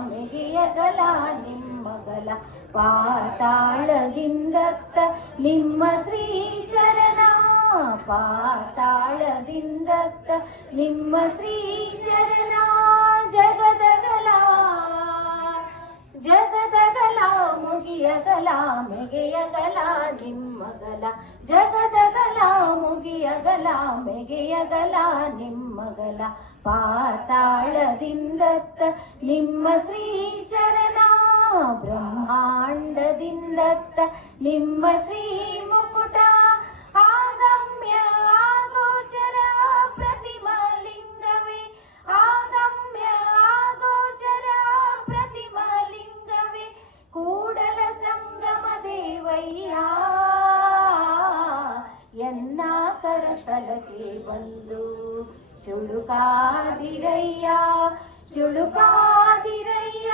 ಮೆಗೆಯಗಲ ನಿಮ್ಮಗಲ ಪಾತಾಳದಿಂದತ್ತ ನಿಮ್ಮ ಶ್ರೀ ಚರಣ ಪಾತಾಳದಿಂದತ್ತ ನಿಮ್ಮ ಶ್ರೀ ಚರಣ ಜಗದಗಲ. ಜಗದಗಲ ಮುಗಿಯಗಲ, ಮೆಗೆಯಗಲ, ನಿಮ್ಮಗಲ. ಜಗದಗಲ ಮುಗಿಯಗಲ, ಮೆಗೆಯಗಲ, ನಿಮ್ಮಗಲ. ಪಾತಾಳದಿಂದತ್ತ ನಿಮ್ಮ ಶ್ರೀ ಚರಣ ಬ್ರಹ್ಮಾಂಡದಿಂದತ್ತ ನಿಮ್ಮ ಶ್ರೀ ಮುಕುಟ ಎನ್ನ ಕರಸ್ಥಲಕ್ಕೆ ಬಂದು ಚುಳುಕಾದಿರಯ್ಯ ಚುಳುಕಾದಿರಯ್ಯ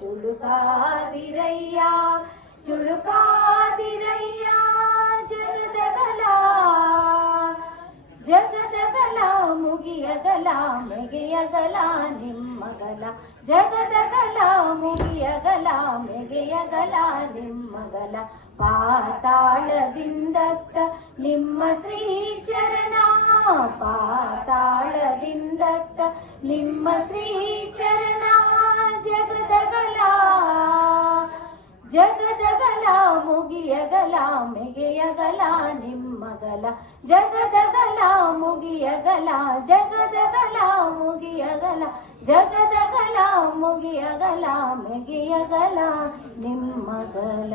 ಚುಳುಕಾದಿರಯ್ಯ ಚುಳುಕಾದಿರಯ್ಯ ಜಗದಗಲ ಜಗದಗಲ ಮುಗಿಯಗಲ ಮೆಗೆಯಗಲ ನಿಮ್ಮಗಲ ಜಗದಗಲ ಮುಗಿಯಗಲ ಮೆಗೆಯಗಲ ನಿಮ್ಮಗಲ ಪಾತಾಳದಿಂದತ್ತ ನಿಮ್ಮ ಶ್ರೀ ಚರಣ ಪಾತಾಳದಿಂದತ್ತ ನಿಮ್ಮ ಶ್ರೀ ಚರಣ ಜಗದಗಲ ಜಗದಗಲ ಮುಗಿಯಗಲ ಮೆಗೆಯಗಲ ನಿಮ್ಮಗಲ ಜಗದಗಲ ಮುಗಿಯಗಲ ಜಗದಗಲ ಮುಗಿಯಗಲ ಜಗದಗಲ ಮುಗಿಯಗಲ ಮೆಗೆಯಗಲ ನಿಮ್ಮಗಲ